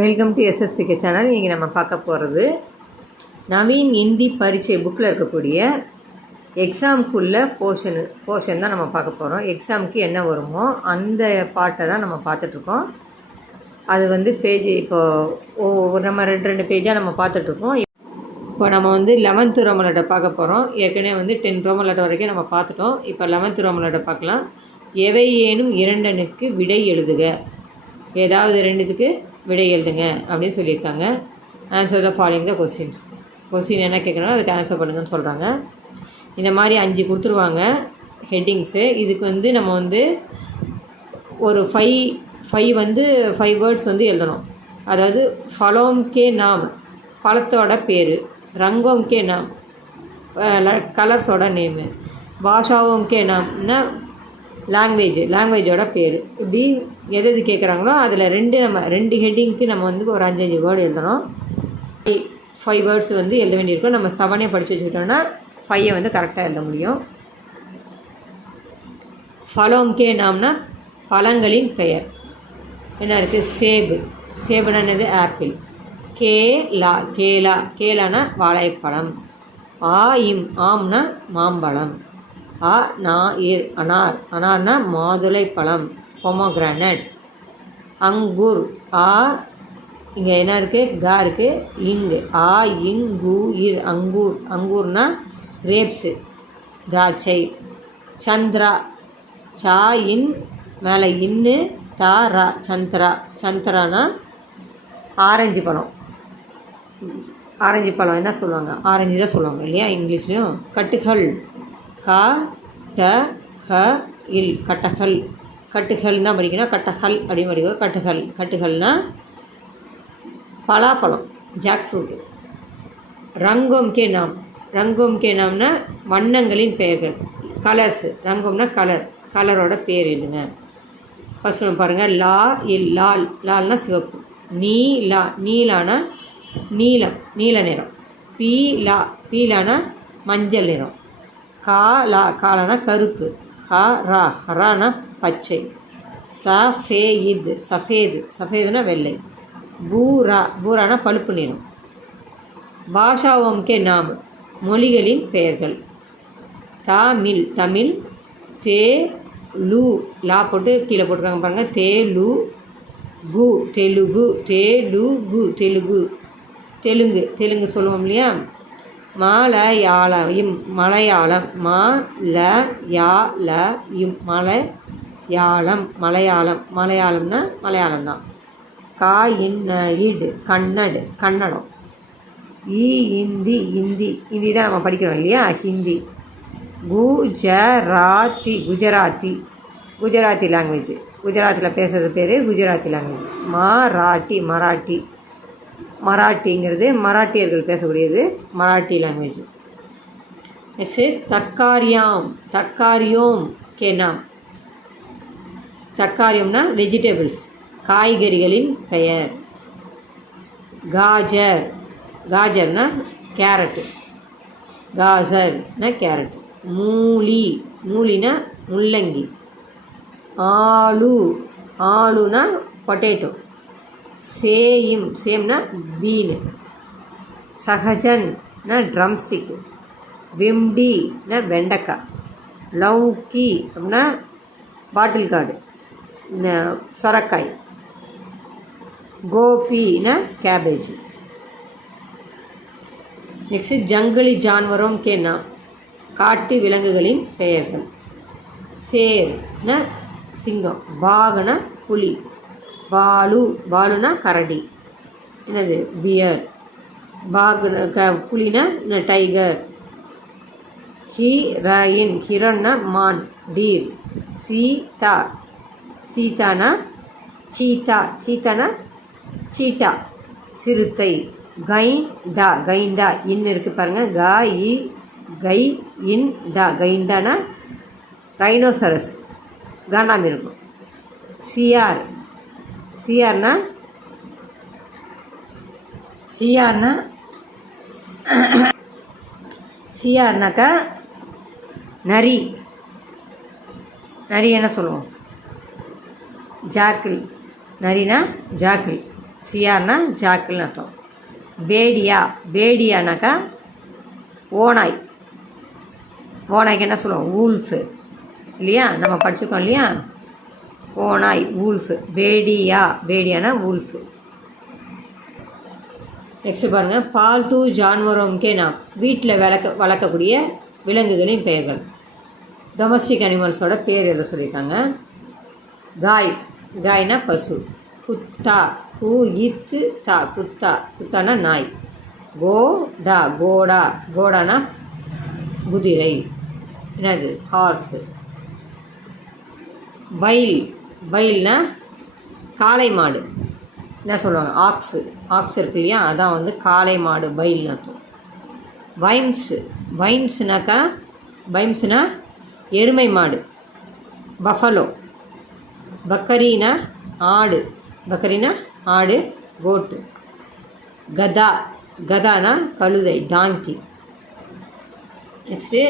Welcome to எஸ்எஸ்பிகே channel. இன்றைக்கி நம்ம பார்க்க போகிறது நவீன் ஹிந்தி பரீட்சை புக்கில் இருக்கக்கூடிய எக்ஸாமுக்குள்ள போர்ஷன் தான் நம்ம பார்க்க போகிறோம். எக்ஸாமுக்கு என்ன வருமோ அந்த பாட்டை தான் நம்ம பார்த்துட்ருக்கோம். அது பேஜ் இப்போது நம்ம ரெண்டு பேஜாக நம்ம பார்த்துட்ருக்கோம். இப்போ நம்ம 11th ரோமன் லெட்டர் பார்க்க போகிறோம். ஏற்கனவே 10 ரோமன் லெட்டர் வரைக்கும் நம்ம பார்த்துட்டோம். இப்போ 11th ரோமன் லெட்டர் பார்க்கலாம். எவை ஏனும் இரண்டனுக்கு விடை எழுதுக. ஏதாவது ரெண்டுத்துக்கு விடை எழுதுங்க அப்படின்னு சொல்லியிருக்காங்க. Answer the following the question என்ன கேட்குறாங்க அதுக்கு ஆன்சர் பண்ணுங்கன்னு சொல்கிறாங்க. இந்த மாதிரி 5 கொடுத்துருவாங்க ஹெட்டிங்ஸு. இதுக்கு நம்ம ஒரு 5 வேர்ட்ஸ் எழுதணும். அதாவது ஃபலோம் கே நாம் பழத்தோட பேர், ரங்கோம் கே நாம் கலர்ஸோட நேமு, பாஷாவோம் கே நாம்னா லாங்குவேஜோட பேர். இப்படி எது கேட்குறாங்களோ அதில் ரெண்டு ஹெட்டிங்க்கு நம்ம ஒரு 5 வேர்டு எழுதணும். 5 வேர்ட்ஸ் எழுத வேண்டியிருக்கும். நம்ம 7 படித்து வச்சுக்கிட்டோம்னா 5 கரெக்டாக எழுத முடியும். ஃபலோம் கே நாம்னா பழங்களின் பெயர். என்ன இருக்குது? சேபுனா என்னது? ஆப்பிள். கேலானா வாழைப்பழம். ஆம்னா மாம்பழம். அனார்னா மாதுளைப்பழம், பொமோகிரானட். அங்கூர் இங்கே என்ன இருக்குது? கா இருக்குது. இங்கூர் அங்கூர்னா கிரேப்ஸு, திராட்சை. சந்திரா மேலே இன்னு தாரா சந்திரானா ஆரஞ்சு பழம். என்ன சொல்லுவாங்க? ஆரஞ்சு தான் சொல்லுவாங்க இல்லையா இங்கிலீஷ்லேயும். கட்டுகள் கட்டுகள் தான் படிக்கணும். கட்டகள் அப்படின்னு படிக்கும். கட்டுகள்னா பலாப்பழம், ஜாக் ஃப்ரூட்டு. ரங்கோம் கே நாம்னா வண்ணங்களின் பெயர்கள், கலர்ஸு. ரங்கோம்னா கலரோட பேர் எழுதுங்க. ஃபஸ்ட் ஒன்று பாருங்கள். லால்னா சிவப்பு. நீலானா நீல நிறம். பீலானா மஞ்சள் நிறம். காலானா கருப்பு. ஹரானா பச்சை. சஃபேதுனா வெள்ளை. பூரானா பழுப்பு நிறம். பாஷாவோம் கே நாம் மொழிகளின் பெயர்கள். தமிழ். லா போட்டு கீழே போட்டிருக்காங்க பாருங்கள். தெலுங்கு சொல்லுவோம் இல்லையா. மலையாளம். மலையாளம்னா மலையாளம் தான். கன்னடம். ஹிந்தி தான் நம்ம படிக்கிறோம் இல்லையா, ஹிந்தி. குஜராத்தி லாங்குவேஜ். குஜராத்தில் பேசுகிறது பேர் குஜராத்தி லாங்குவேஜ். மராட்டிங்கிறது மராட்டியர்கள் பேசக்கூடியது, மராட்டி லாங்குவேஜ். நெக்ஸ்ட்டு தர்காரியோம் கே நாம். தர்காரியம்னா வெஜிடபிள்ஸ், காய்கறிகளின் பெயர். காஜர்னா கேரட்டு. கேரட். மூலினா முள்ளங்கி. ஆலுனா பொட்டேட்டோ. சேம்னா பீனு. சஹஜன்னா ட்ரம்ஸ்டிக்கு. விம்டினா வெண்டைக்காய். லவ்கி அப்படின்னா பாட்டில் கார்டு, சொரக்காய். கோபின்னா கேபேஜ். நெக்ஸ்ட்டு ஜங்கலி ஜான்வரோம் கேனா காட்டு விலங்குகளின் பெயர்கள். சேர்னா சிங்கம். பாகனா புலி. பாலுனா கரடி. என்னது? பியர். புலினா டைகர். ஹிரன்னா மான், டீர். சீதானா சீத்தானா சீட்டா, சிறுத்தை. கைண்டா இருக்குது பாருங்கள். கைண்டானா ரைனோசரஸ், காண்டாமிருகம். சிஆர்னாக்கா நரி என்ன சொல்லுவோம்? ஜாக்கிள். நரினா ஜாக்கிள். சிஆர்னா ஜாக்கிள்னு அர்த்தம். பேடியா, பேடியானாக்கா ஓநாய். ஓநாய்க்கு என்ன சொல்லுவோம்? வூல்ஃபு இல்லையா? நம்ம படிச்சுக்கோம் இல்லையா? ஓநாய், வூல்ஃபு. பேடியா, பேடியானா வூல்ஃபு. நெக்ஸ்ட்டு பாருங்கள், பால்தூ ஜான்வரோம்கே நாம், வீட்டில் வளர்க்கக்கூடிய விலங்குகளின் பெயர்கள். டொமஸ்டிக் அனிமல்ஸோட பேர் எழுத சொல்லியிருக்காங்க. காய், காய்னா பசு. குத்தா, கு இத்து தா, குத்தா, குத்தானா நாய். கோடா, கோடா, கோடானா குதிரை, என்னது? ஹார்ஸு. பைல், பைல்னா காளை மாடு. என்ன சொல்லுவாங்க? ஆக்ஸு. ஆக்ஸ் இருக்கு இல்லையா? அதான் வந்து காளை மாடு, பைல்னு அர்த்தம். வைம்ஸு, வைம்ஸ்னாக்கா, வைம்ஸ்னா எருமை மாடு. பஃபலோ, பக்கரினா ஆடு, பக்கரினா ஆடு, கோட்டு. கதா, கதானா கழுதை, டாங்கி. நெக்ஸ்ட்டு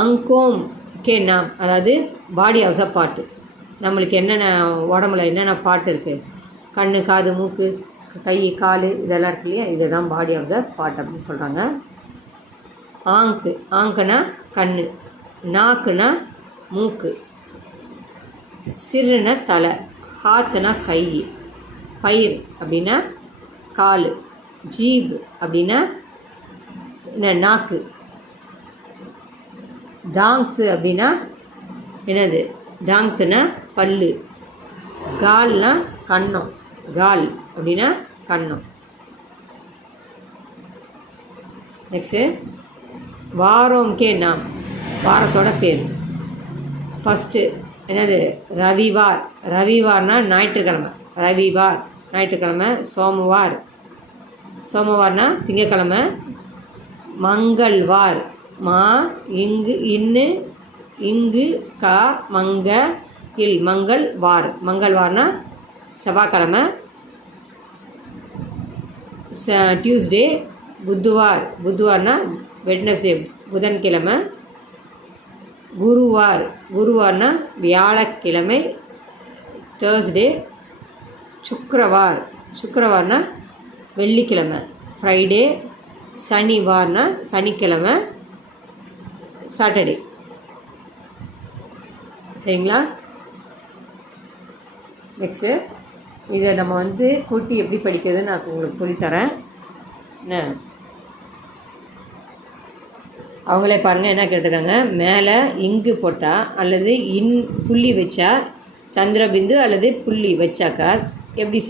அங்கோம் கே நாம், அதாவது பாடி ஆஃப் த பார்ட்டு. நம்மளுக்கு என்னென்ன உடம்புல என்னென்ன பார்ட் இருக்குது, கண், காது, மூக்கு, கை, கால், இதெல்லாம் இருக்கு இல்லையா? இதை தான் பாடி ஆஃப் த பார்ட் அப்படின்னு சொல்கிறாங்க. ஆங்கு, ஆங்குனா கண், நாக்குனா மூக்கு, சிறுனா தலை, ஹாத்துனா கை, பயிர் அப்படின்னா கால், ஜீப் அப்படின்னா என்ன? நாக்கு. தாங்கு அப்படின்னா என்னது? தாங்துனா பல்லு. கால்னா கன்னம், கால் அப்படின்னா கன்னம். நெக்ஸ்ட்டு வாரோம்கே நாம், வாரத்தோட பேர். ஃபஸ்ட்டு என்னது? ரவிவார், ரவிவார்னா ஞாயிற்றுக்கிழமை, ரவிவார் ஞாயிற்றுக்கிழமை. சோமவார், சோமவார்னா திங்கக்கிழமை. மங்கள்வார், மா இங்கு இன்னு இங்கு கா மங்க இல், மங்கள் வார், மங்கள்வார்னா செவ்வாய்க்கிழமை. டியூஸ்டே. புத்துவார், புத்துவார்னா வெட்னஸ்டே, புதன்கிழமை. குருவார், குருவார்னா வியாழக்கிழமை, தேர்ஸ்டே. சுக்கிரவார், சுக்கிரவார்னா வெள்ளிக்கிழமை, ஃப்ரைடே. சனிவார்னா சனிக்கிழமை, சாட்டர்டே. சரிங்களா? நெக்ஸ்ட்டு இதை நம்ம வந்து கூட்டி எப்படி படிக்கிறதுன்னு நான் உங்களுக்கு சொல்லித்தரேன். என்ன அவங்களே பாருங்கள் என்ன கேட்டுருக்காங்க. மேலே இங்கு போட்டால் அல்லது இன் புள்ளி வச்சா, சந்திரபிந்து அல்லது புள்ளி வச்சாக்கா எப்படி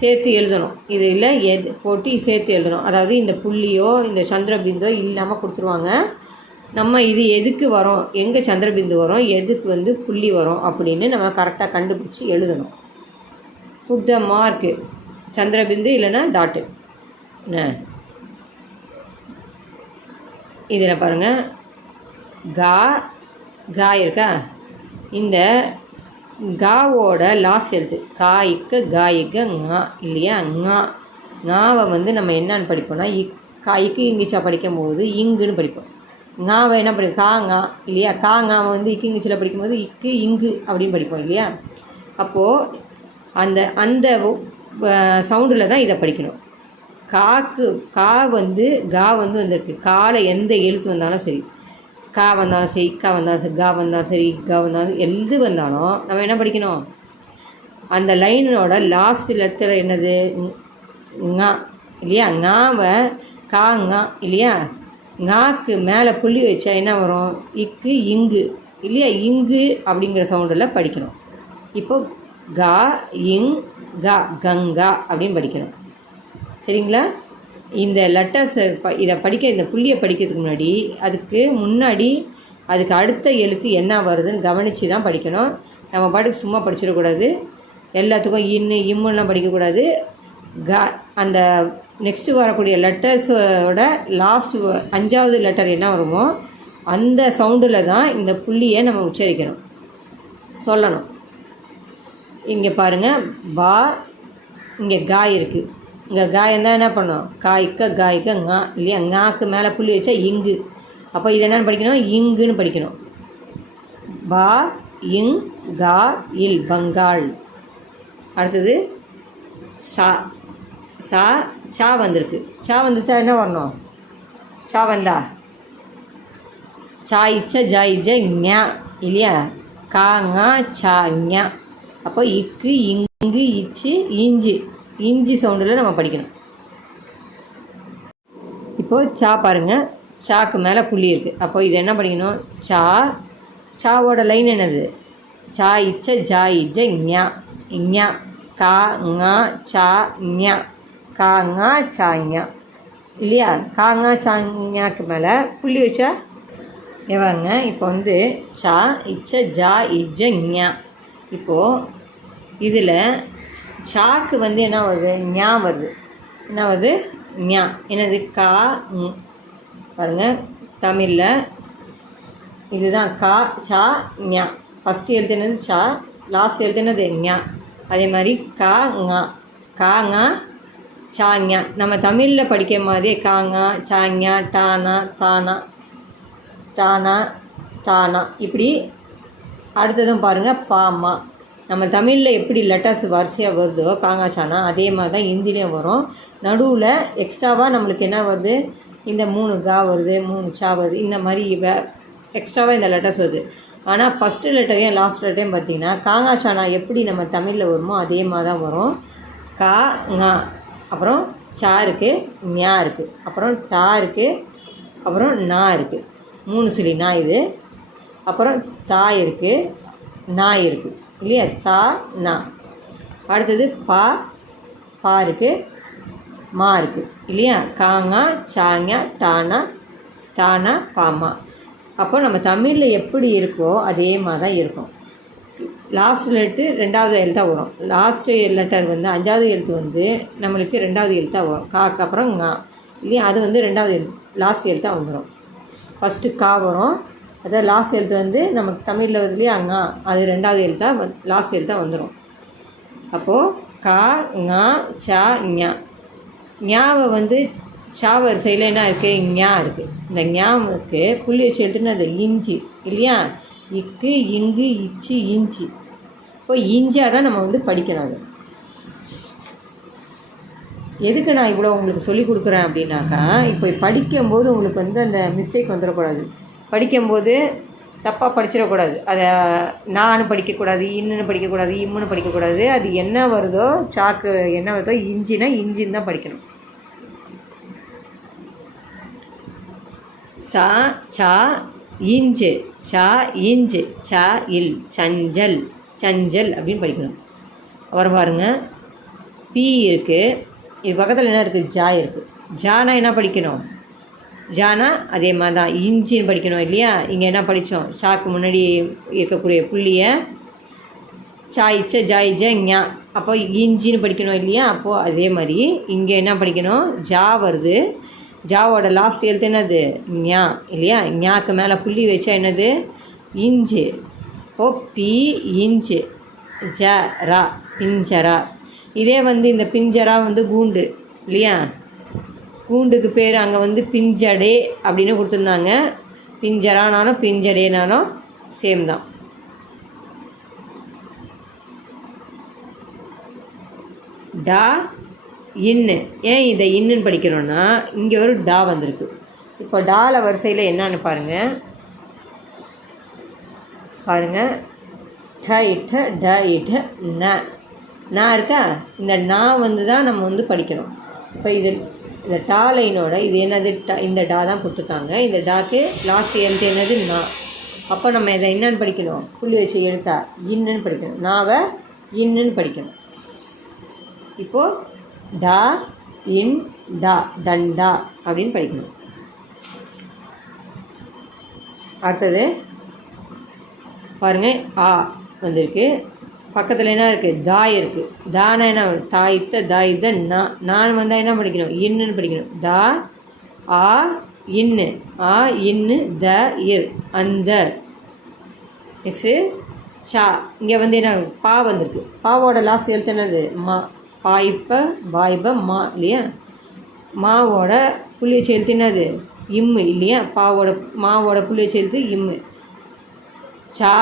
சேர்த்து எழுதணும். இதில் எது போட்டு சேர்த்து எழுதணும். அதாவது இந்த புள்ளியோ இந்த சந்திரபிந்தோ இல்லாமல் கொடுத்துருவாங்க. நம்ம இது எதுக்கு வரும், எங்கே சந்திரபிந்து வரும், எதுக்கு வந்து புள்ளி வரும் அப்படின்னு நம்ம கரெக்டாக கண்டுபிடிச்சி எழுதணும். புட் த மார்க்கு, சந்திரபிந்து இல்லைன்னா டாட்டு. என்ன இதில் பாருங்கள், கா இருக்கா? இந்த காவோட லாஸ்ட் எழுத்து காய்க்கு காய்க்கு ngா இல்லையா? ங்காவை வந்து நம்ம என்னன்னு படிப்போம்னா, காய்க்கு இங்கிச்சா படிக்கும்போது இங்குன்னு படிப்போம். ங்காவை என்ன படிப்போம்? காங்கா இல்லையா? காங்காவை வந்து இக்கு இங்கிச்சில் படிக்கும்போது இக்கு இங்கு அப்படின்னு படிப்போம் இல்லையா? அப்போது அந்த சவுண்டில் தான் இதை படிக்கணும். கா வந்து வந்திருக்கு. காலை எந்த எழுத்து வந்தாலும் சரி, கா வந்தாலும் சரி, கா வந்தாலும் சரி, கா வந்தாலும் சரி, கா வந்தாலும் எது வந்தாலும் நம்ம என்ன படிக்கணும்? அந்த லைனோட லாஸ்ட் லெட்டர் என்னது? ங்கா இல்லையா? ங்காவை காங்கா இல்லையா? ங்காக்கு மேலே புள்ளி வச்சா என்ன வரும்? இக்கு இங்கு இல்லையா? இங்கு அப்படிங்கிற சவுண்டில் படிக்கணும். இப்போ கா இங் கா, கங்கா அப்படின்னு படிக்கணும். சரிங்களா? இந்த லெட்டர்ஸ் இதை இந்த புள்ளியை படிக்கிறதுக்கு முன்னாடி அதுக்கு அடுத்த எழுத்து என்ன வருதுன்னு கவனித்து தான் படிக்கணும். நம்ம பாட்டுக்கு சும்மா படிச்சிடக்கூடாது. எல்லாத்துக்கும் இம்முலாம் படிக்கக்கூடாது. அந்த நெக்ஸ்ட்டு வரக்கூடிய லெட்டர்ஸோட லாஸ்ட்டு 5வது லெட்டர் என்ன வருமோ அந்த சவுண்டில் தான் இந்த புள்ளியை நம்ம உச்சரிக்கணும், சொல்லணும். இங்கே பாருங்கள், பா, இங்கே காய் இருக்குது. இங்கே காயந்தான் என்ன பண்ணோம்? காய்க்க ngா இல்லையா? ங்காக்கு மேலே புள்ளி வச்சா இங்கு. அப்போ இதை என்னென்னு படிக்கணும்? இங்குன்னு படிக்கணும். பா இங் கா இல், பங்காள். அடுத்தது சா சா சா வந்திருக்கு. சா வந்துச்சா என்ன வரணும்? சா வந்தா சா இச்ச ஜா இஜ ஞா இல்லையா? காங்கா சா ஞா. அப்போ இக்கு இங்கு இச்சு இஞ்சி இஞ்சி சவுண்டில் நம்ம படிக்கணும். இப்போது சா பாருங்கள், சாக்கு மேலே புள்ளி இருக்குது. அப்போ இது என்ன படிக்கணும்? சா சாவோட லைன் என்னது? சா இச்ச ஜா இஜ ஞா ஞா கா ஞா சா ஞா காங்கா சா ஞா இல்லையா? காங்கா சா ஞாக்கு மேலே புள்ளி வச்சா எவாங்க. இப்போ வந்து சா இச்ச ஜா இஜ ஞா. இப்போது இதில் சாக்கு வந்து என்ன வருது? ஞா வருது. என்ன வருது? ஞா. என்னது? கா பாருங்கள், தமிழில் இதுதான் கா சா ஞா. ஃபஸ்ட்டு எழுத்து என்னது? சா. லாஸ்ட் எழுத்து என்னது? ஞா. அதே மாதிரி கா ஞா காங்கா சாஞா. நம்ம தமிழில் படிக்கிற மாதிரி காங்கா சாஞா டானா தானா தானா தானா இப்படி. அடுத்ததும் பாருங்கள் பாமா. நம்ம தமிழில் எப்படி லெட்டர்ஸ் வரிசையாக வருதோ காங்காச்சானா, அதே மாதிரி தான் ஹிந்திலையும் வரும். நடுவில் எக்ஸ்ட்ராவாக நம்மளுக்கு என்ன வருது? இந்த 3 கா வருது, 3 சா வருது. இந்த மாதிரி எக்ஸ்ட்ராவாக இந்த லெட்டர்ஸ் வருது. ஆனால் ஃபஸ்ட்டு லெட்டரையும் லாஸ்ட் லெட்டரையும் பார்த்தீங்கன்னா காங்காச்சானா எப்படி நம்ம தமிழில் வருமோ அதே மாதிரி தான் வரும். கா ஙா, அப்புறம் சா இருக்குது, ஞா இருக்குது, அப்புறம் டா இருக்குது, அப்புறம் நா இருக்குது. 3 சொல்லி நா இது. அப்புறம் தா இருக்குது, நா இருக்குது இல்லையா? தா நா. அடுத்தது பா பா இருக்குது, மா இருக்குது இல்லையா? காங்கா சாங்கா டானா தானா பாமா. அப்போ நம்ம தமிழில் எப்படி இருக்கோ அதே மாதிரி தான் இருக்கும். லாஸ்ட் லெட்டர் 2வது எழுத்தாக வரும். லாஸ்ட்டு லெட்டர் வந்து 5வது எழுத்து வந்து நம்மளுக்கு 2வது எழுத்தாக வரும். காக்கு அப்புறம் ஙா இல்லையா? அது வந்து 2வது லாஸ்ட் எழுத்தாக வந்துடும். ஃபஸ்ட்டு கா வரும், அதாவது லாஸ்ட் எழுத்து வந்து நமக்கு தமிழில் வருது இல்லையா? ஞா. அது 2வது எழுத்தாக லாஸ்ட் எழுத்தாக வந்துடும். அப்போது கா ஞா சா ஞா. ஞாவை வந்து சா வரிசையில் என்ன இருக்குது? ஞா இருக்குது. இந்த ஞாவுக்கு புள்ளி வச்சு எழுத்துன்னு அது இஞ்சி இல்லையா? இக்கு இங்கு இச்சு இஞ்சி. இப்போ இஞ்சியாக தான் நம்ம வந்து படிக்கணும். அது எதுக்கு நான் இவ்வளோ உங்களுக்கு சொல்லிக் கொடுக்குறேன் அப்படின்னாக்கா, இப்போ படிக்கும்போது உங்களுக்கு வந்து அந்த மிஸ்டேக் வந்துடக்கூடாது. படிக்கும்போது தப்பாக படிச்சிடக்கூடாது. அதை நான்னு படிக்கக்கூடாது, இன்னுன்னு படிக்கக்கூடாது, இம்முன்னு படிக்கக்கூடாது. அது என்ன வருதோ சாக்கு என்ன வருதோ இஞ்சினா இஞ்சின்னு தான் படிக்கணும். சா சா இஞ்சு சா இஞ்சு சா இல் சஞ்சல் சஞ்சல் அப்படின்னு படிக்கணும். அப்புறம் பாருங்கள், பி இருக்குது, இது பக்கத்தில் என்ன இருக்குது? ஜா இருக்குது. ஜானா என்ன படிக்கணும்? ஜானா அதே மாதிரி தான் இஞ்சின்னு படிக்கணும் இல்லையா? இங்கே என்ன படித்தோம்? சாக்கு முன்னாடி இருக்கக்கூடிய புள்ளியை சா இச்ச ஜா இஜ ஞா. அப்போ இஞ்சின்னு படிக்கணும் இல்லையா? அப்போது அதே மாதிரி இங்கே என்ன படிக்கணும்? ஜா வருது. ஜாவோட லாஸ்ட் எழுத்து என்னது? ஞா இல்லையா? ஞாக்கு மேலே புள்ளி வச்சா என்னது? இஞ்சு. ஓ பி இஞ்சு ஜ ரா பிஞ்சரா. இதே வந்து இந்த பிஞ்சரா வந்து கூண்டு இல்லையா? கூண்டுக்கு பேர் அங்கே வந்து பிஞ்சடே அப்படின்னு கொடுத்துருந்தாங்க. பிஞ்சரானாலும் பிஞ்சடேனாலும் சேம் தான். டா இன்னு. ஏன் இதை இன்னுன்னு படிக்கிறோன்னா இங்கே ஒரு டா வந்திருக்கு. இப்போ டால வரிசையில் என்னன்னு பாருங்கள். ட இட்ட ட இட்ட ந நா இருக்கா? இந்த நா வந்து தான் நம்ம வந்து படிக்கணும். இப்போ இது இந்த டா லைனோட இது என்னது? இந்த டா தான் கொடுத்துருக்காங்க. இந்த டாக்கு லாஸ்ட் எழுத்து என்னது? நா. அப்போ நம்ம இதை என்னன்னு படிக்கணும்? புள்ளி வச்சு எழுத்தா இன்னுன்னு படிக்கணும். நாவை இன்னுன்னு படிக்கணும். இப்போது டா இன் டா டண்டா அப்படின்னு படிக்கணும். அடுத்தது பாருங்கள், ஆ வந்திருக்கு. பக்கத்தில் என்ன இருக்குது? தா இருக்குது. தானா என்ன? தாய்த்த தாய்த நா. நான் வந்தால் என்ன படிக்கணும்? இன்னுன்னு படிக்கணும். தா ஆ இன்னு ஆ இன்னு த இர் அந்த. நெக்ஸ்ட்டு சா. இங்கே வந்து என்ன? பா வந்திருக்கு. பாவோட லாஸ்ட் எழுத்து என்னது? மா. பாய்ப்ப பாய்ப மா இல்லையா? மாவோட புள்ளி வச்சு எழுத்து என்னது? இம்மு இல்லையா? பாவோட மாவோட புள்ளி வச்சு எழுத்து இம்மு. சா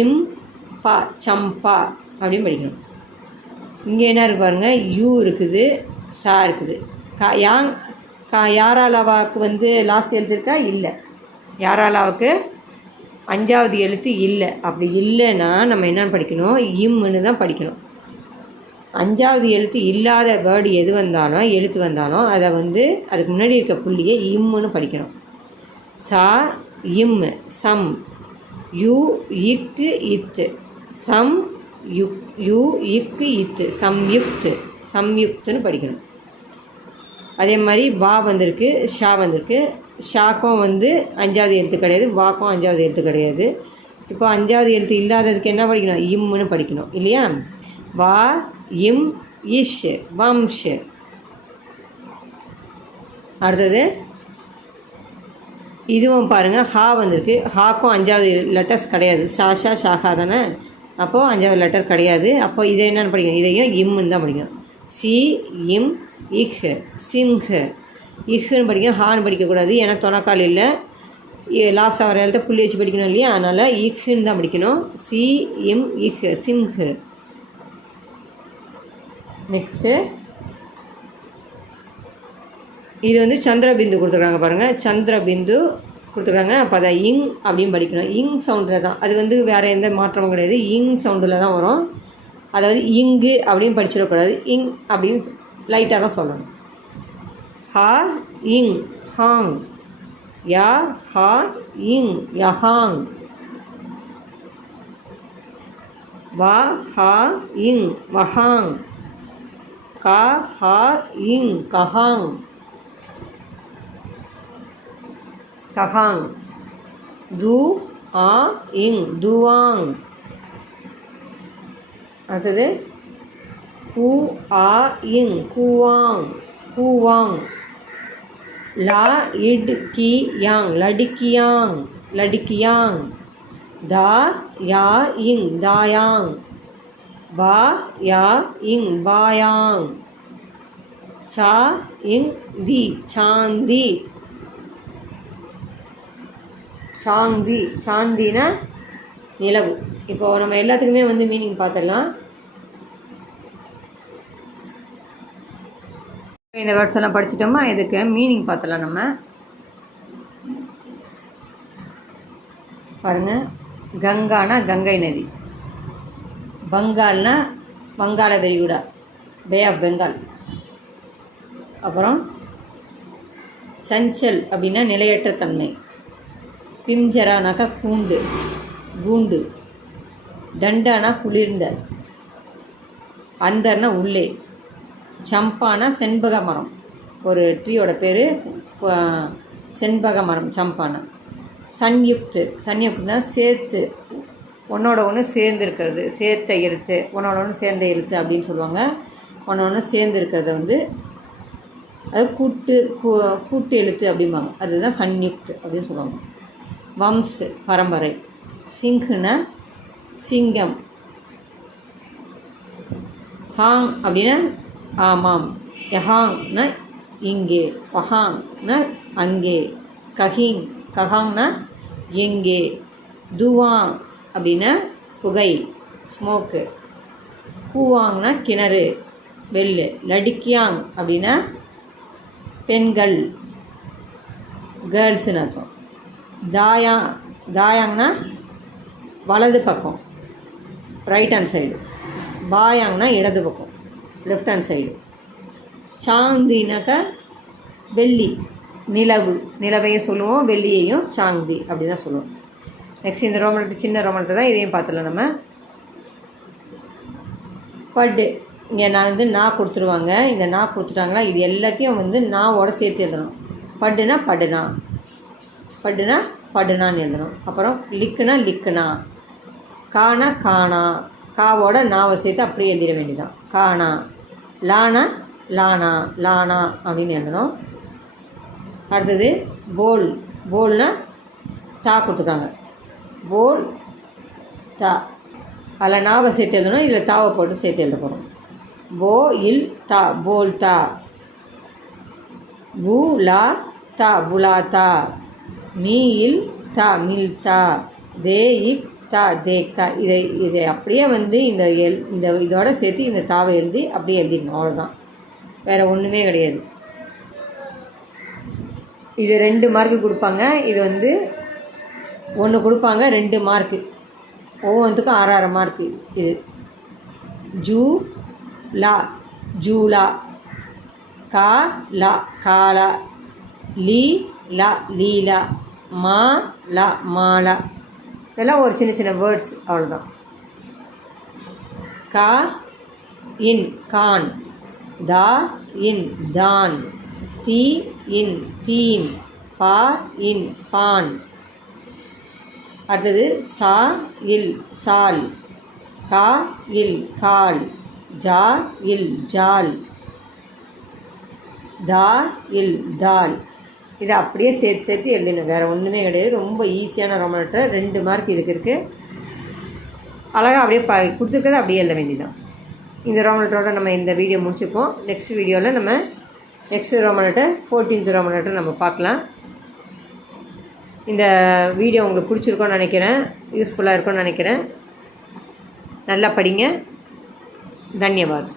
இம் பா சம்பா அப்படின்னு படிக்கணும். இங்கே என்ன இருக்குது பாருங்கள், யூ இருக்குது, சா இருக்குது. யாராலாவாவுக்கு வந்து லாஸ்ட் எழுத்து இருக்கா? இல்லை. யாராலாவுக்கு 5வது எழுத்து இல்லை. அப்படி இல்லைன்னா நம்ம என்னென்னு படிக்கணும்? இம்முன்னு தான் படிக்கணும். 5வது எழுத்து இல்லாத வேர்டு எது வந்தாலும் எழுத்து வந்தாலும் அதை வந்து அதுக்கு முன்னாடி இருக்க புள்ளியை இம்முன்னு படிக்கணும். சா இம், சம். யூ இக்கு இத்து, சம் யூ இக்கு இத்து, சம்யுக்து, சம்யுக்துன்னு படிக்கணும். அதே மாதிரி வா வந்திருக்கு, ஷா வந்திருக்கு. ஷாக்கும் வந்து 5வது எழுத்து கிடையாது, வாக்கும் 5வது எழுத்து கிடையாது. இப்போ 5வது எழுத்து இல்லாததுக்கு என்ன படிக்கணும்? இம்முன்னு படிக்கணும் இல்லையா? வா இம் இஷ், வம்ஷ். அடுத்தது இதுவும் பாருங்கள், ஹா வந்திருக்கு. ஹாக்கும் 5வது லெட்டர்ஸ் கிடையாது, ஷாஷா ஷாஹா தானே. அப்போது 5வது லெட்டர் கிடையாது. அப்போ இதை என்னென்னு படிக்கணும்? இதையும் இம்முன்னு தான் படிக்கணும். சி இம் இஹ், சிம்ஹ். இஹ்ன்னு படிக்கணும், ஹான்னு படிக்கக்கூடாது. ஏன்னா தொணக்கால் இல்லை, லாஸ்ட் ஆகிற எழுத்த புள்ளி வச்சு படிக்கணும் இல்லையா? அதனால் இஹ்ன்னு தான் படிக்கணும். சி இம் இஹ், சிம்ஹ். நெக்ஸ்ட்டு இது வந்து சந்திரபிந்து கொடுத்துருக்காங்க பாருங்கள், சந்திரபிந்து கொடுத்துருக்காங்க. அப்போ அதை இங் அப்படின்னு படிக்கணும். இங் சவுண்டில் தான், அது வந்து வேறு எந்த மாற்றமும் கிடையாது, இங் சவுண்டில் தான் வரும். அதாவது இங்கு அப்படின்னு படிச்சிடக்கூடாது, இங் அப்படின்னு லைட்டாக தான் சொல்லணும். ஹா இங், ஹாங். யா ஹா இங், யஹாங். வா ஹா இங், வஹாங். கா ஹா இங், கஹாங், கஹாங். து ஆ இங், துவாங். அடுத்தது கு ஆ இங், கூவாங், கூவாங். லா இட் கி யாங், லடிக்கியாங், லடிக்கியாங். தா யா இங், தாயாங். பா யா இங், பாயாங். சா இங் தி, சாந்தி, சாந்தி. சாந்தினா நிலவு. இப்போது நம்ம எல்லாத்துக்குமே வந்து மீனிங் பார்த்துடலாம். இந்த வேர்ட்ஸ் எல்லாம் படிச்சிட்டோமா? இதுக்கு மீனிங் பார்த்துடலாம். நம்ம பாருங்கள், கங்கானா கங்கை நதி, பங்கால்னா வங்காள விரிகுடா, பே ஆஃப் பெங்கால். அப்புறம் சஞ்சல் அப்படின்னா நிலையற்ற தன்மை. பிம்ஜரானாக்கா கூண்டு, கூண்டு. டண்டானா குளிர்ந்த, அந்தர்னா உள்ளே. சம்பானா செண்பக மரம், ஒரு ட்ரீயோட பேர் செண்பக மரம், சம்பானா. சன்யுக்து, சன்யுக்துனா சேர்த்து, ஒன்றோட ஒன்று சேர்ந்து இருக்கிறது, சேர்த்த எழுத்து, ஒன்றோட ஒன்று சேர்ந்த எழுத்து அப்படின்னு சொல்லுவாங்க. ஒன்று ஒன்று சேர்ந்து இருக்கிறத வந்து அது கூட்டு எழுத்து அப்படிம்பாங்க, அதுதான் சன்யுக்து அப்படின்னு சொல்லுவாங்க. வம்ஸ், பரம்பரை. சிங்க்னா சிங்கம். ஹாங் அப்படின்னா ஆமாம். யஹாங்னா இங்கே, பஹாங்னா அங்கே. கஹிங், கஹாங்னா எங்கே. துவாங் அப்படின்னா புகை, ஸ்மோக்கு. கூவாங்னா கிணறு, வெள்ளு. லடிக்கியாங் அப்படின்னா பெண்கள், கேர்ள்ஸுன்னு அர்த்தம். தாயாங்னா வலது பக்கம், ரைட் ஹேண்ட் சைடு. பாயாங்னா இடது பக்கம், லெஃப்ட் ஹேண்ட் சைடு. சாந்தினாக்கா வெள்ளி, நிலவு. நிலவையும் சொல்லுவோம், வெள்ளியையும் சாந்தி அப்படி தான் சொல்லுவோம். நெக்ஸ்ட் இந்த ரோமன் சின்ன ரோமன் தான், இதையும் பார்த்துடலாம் நம்ம. பட்டு, இங்கே நான் வந்து நா கொடுத்துருவாங்க. இந்த நா கொடுத்துட்டாங்களா, இது எல்லாத்தையும் வந்து நாவோட சேர்த்து எழுதணும். பட்டுனா படுனா, படுனா படுனான்னு எழுதணும். அப்புறம் லிக்குனா லிக்குனா, கானா காணா, காவோட நாவை சேர்த்து அப்படியே எழுதிட வேண்டியதான், காணா. லானா லானா, லானா அப்படின்னு எழுதணும். அடுத்தது போல், போல்னா தா கொடுத்துருக்காங்க, போல் தா. அதில் நாவை சேர்த்து எழுதணும், இதில் தாவை போட்டு சேர்த்து எழுத போகிறோம். போ இல் தா, போல் தா. பூ லா தா, புலா தா. மீ இல் தா, மில் தா. வே இக் தா தேக் தா இதை அப்படியே வந்து இந்த இதோட சேர்த்து இந்த தாவை எழுதி அப்படியே எழுதிடணும், அவ்வளோதான். வேறு ஒன்றுமே கிடையாது. இது 2 மார்க்கு கொடுப்பாங்க. இது வந்து 1 கொடுப்பாங்க, 2 மார்க்கு. ஒவ்வொன்றுத்துக்கும் 6 மார்க்கு. இது ஜூ லா ஜூலா, கா லா காலா, லீ லா லீலா, மா லா மாலா. இதெல்லாம் ஒரு சின்ன சின்ன வேர்ட்ஸ், அவ்வளோதான். கா இன் கான், தா இன் தான், தீ இன் தீன், பா இன் பான். அடுத்தது சா இல் சால், கா இல் கால், ஜா இல் ஜால், தா இல் தால். இதை அப்படியே சேர்த்து எழுதணும், வேறு ஒன்றுமே கிடையாது. ரொம்ப ஈஸியான ரோமன் லெட்டர். 2 மார்க் இதுக்கு இருக்குது. அழகாக அப்படியே கொடுத்துருக்கறது அப்படியே எழுத வேண்டியதான். இந்த ரோமன் லெட்டரோட நம்ம இந்த வீடியோ முடிச்சுப்போம். நெக்ஸ்ட் வீடியோவில் நம்ம next Roman letter 14th Roman letter நம்ம பார்க்கலாம். இந்த வீடியோ உங்களுக்கு பிடிச்சிருக்கோன்னு நினைக்கிறேன், யூஸ்ஃபுல்லாக இருக்கும்னு நினைக்கிறேன். நல்லா படிங்க. தன்யவாத்.